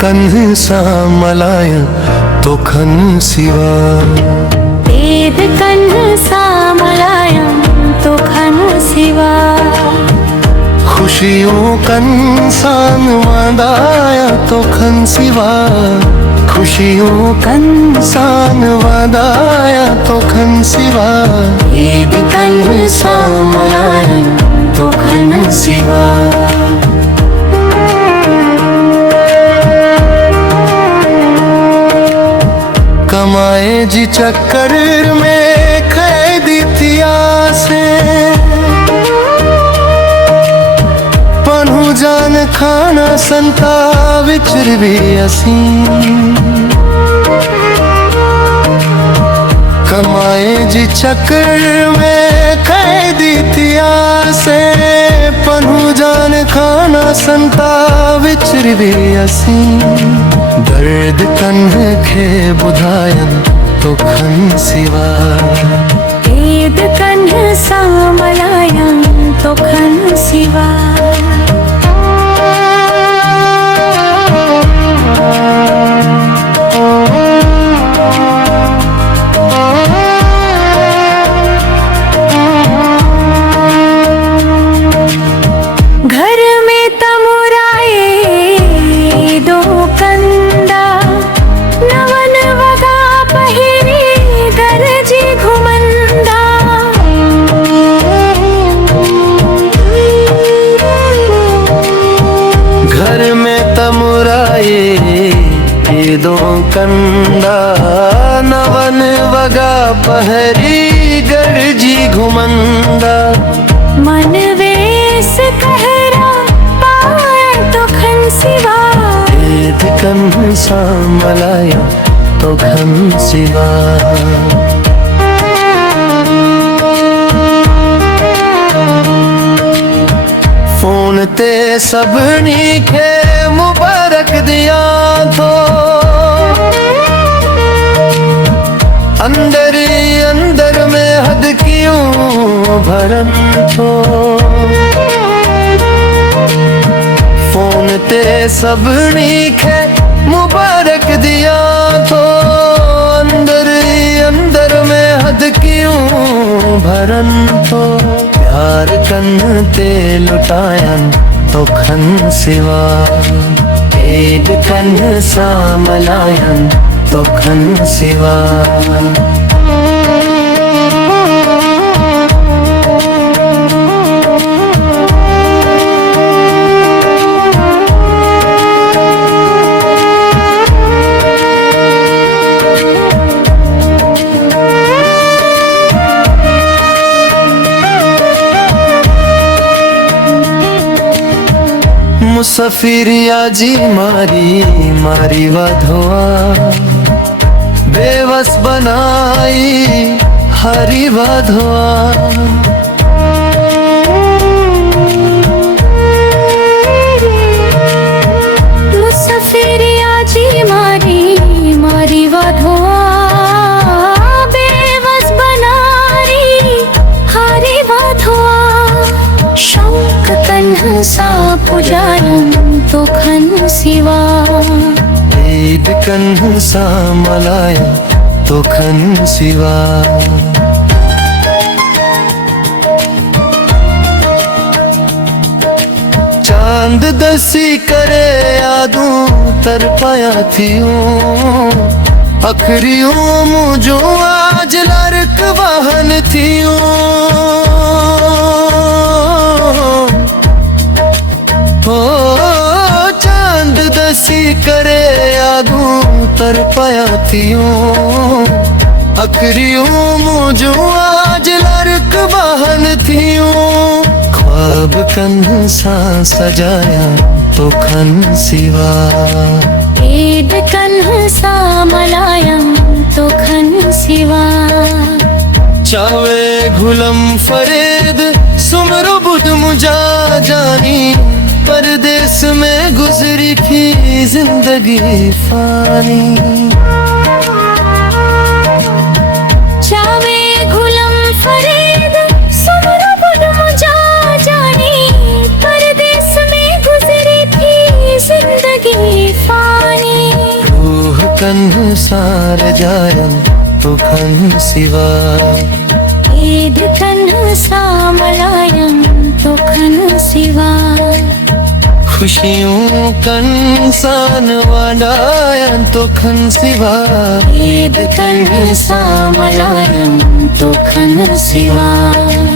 कन्ह सा मलाया तो खन सिवा। वेद कन्ह सा मलाया तो खन सिवा। खुशियों कंसान वादाया तो खन सिवा। खुशियों कंसान वादाया तो खन सिवा। वेद कन्ह सा मलाया तो खन सिवा। कमाए जी चक्कर में कैदी थी आसे। पन्हू जान खाना संता विचर भी असी। कमाए जी चक्कर में कैदी थी आसे। पन्हू जान खाना संता विचर भी असी। दर्द कन्ह खे बुधायन तो खन सिवा। वेद कन्ह सा मलाया तो खन सिवा। घर में तमुराए दो कंदा। नवन वगा पहिरी गरजी घुमंदा। घर में तमुराए ये दो कंदा। नवन वगा पहरी गरजी घुमंदा। मन वेस कहरा पाए तो खन सिवा। वेद कन्ह सा मलाया तो खन सिवा। फोन ते सबनी खे मुबारक दिया तो। अंदर ही अंदर में हद क्यों भरन तो। फोन ते सबनी खे मुबारक दिया तो। अंदर ही अंदर में हद क्यों भरन तो। प्यार कन्न ते लुटायन तो खन सिवा। वेद कन्ह सा मलायन तो खन सिवा। मुसफिरिया जी मारी मारी वाधवा। बेवस बनाई हरी वाधवा। मुसफिरिया जी मारी मारी वाधवा। बेवस बनारी हरी वाधवा। शौक कन्ह सा पुजायन तो खन सिवा। वेद कन्ह सा मलाया तो खन सिवा। चांद दसी करे यादू तर पाया थियूं। अखरियों मुझो आज लरक वाहन थियूं। हो चांद दसी करे यादू तर पाया थियूं। अखरियों मुझो आज लरक वाहन थियूं। ख्वाब कन्ह सा सजाया तो खन सिवा। वेद कन्ह सा मलाया तो खन सिवा। चावे घुलम फरेद सुमरो बुध मुझा जानी। परदेस में गुजरी थी जिंदगी फानी। चावे घुलम फरेद सुमरो बुध मुझा जानी। परदेस में गुजरी थी जिंदगी फानी। जायं तुखं सिवाय ईद तन सामलायं तुखन सिवाय खुशियों कंसान वाडायं तुखं सिवाय ईद तन सामलायं तुखन सिवाय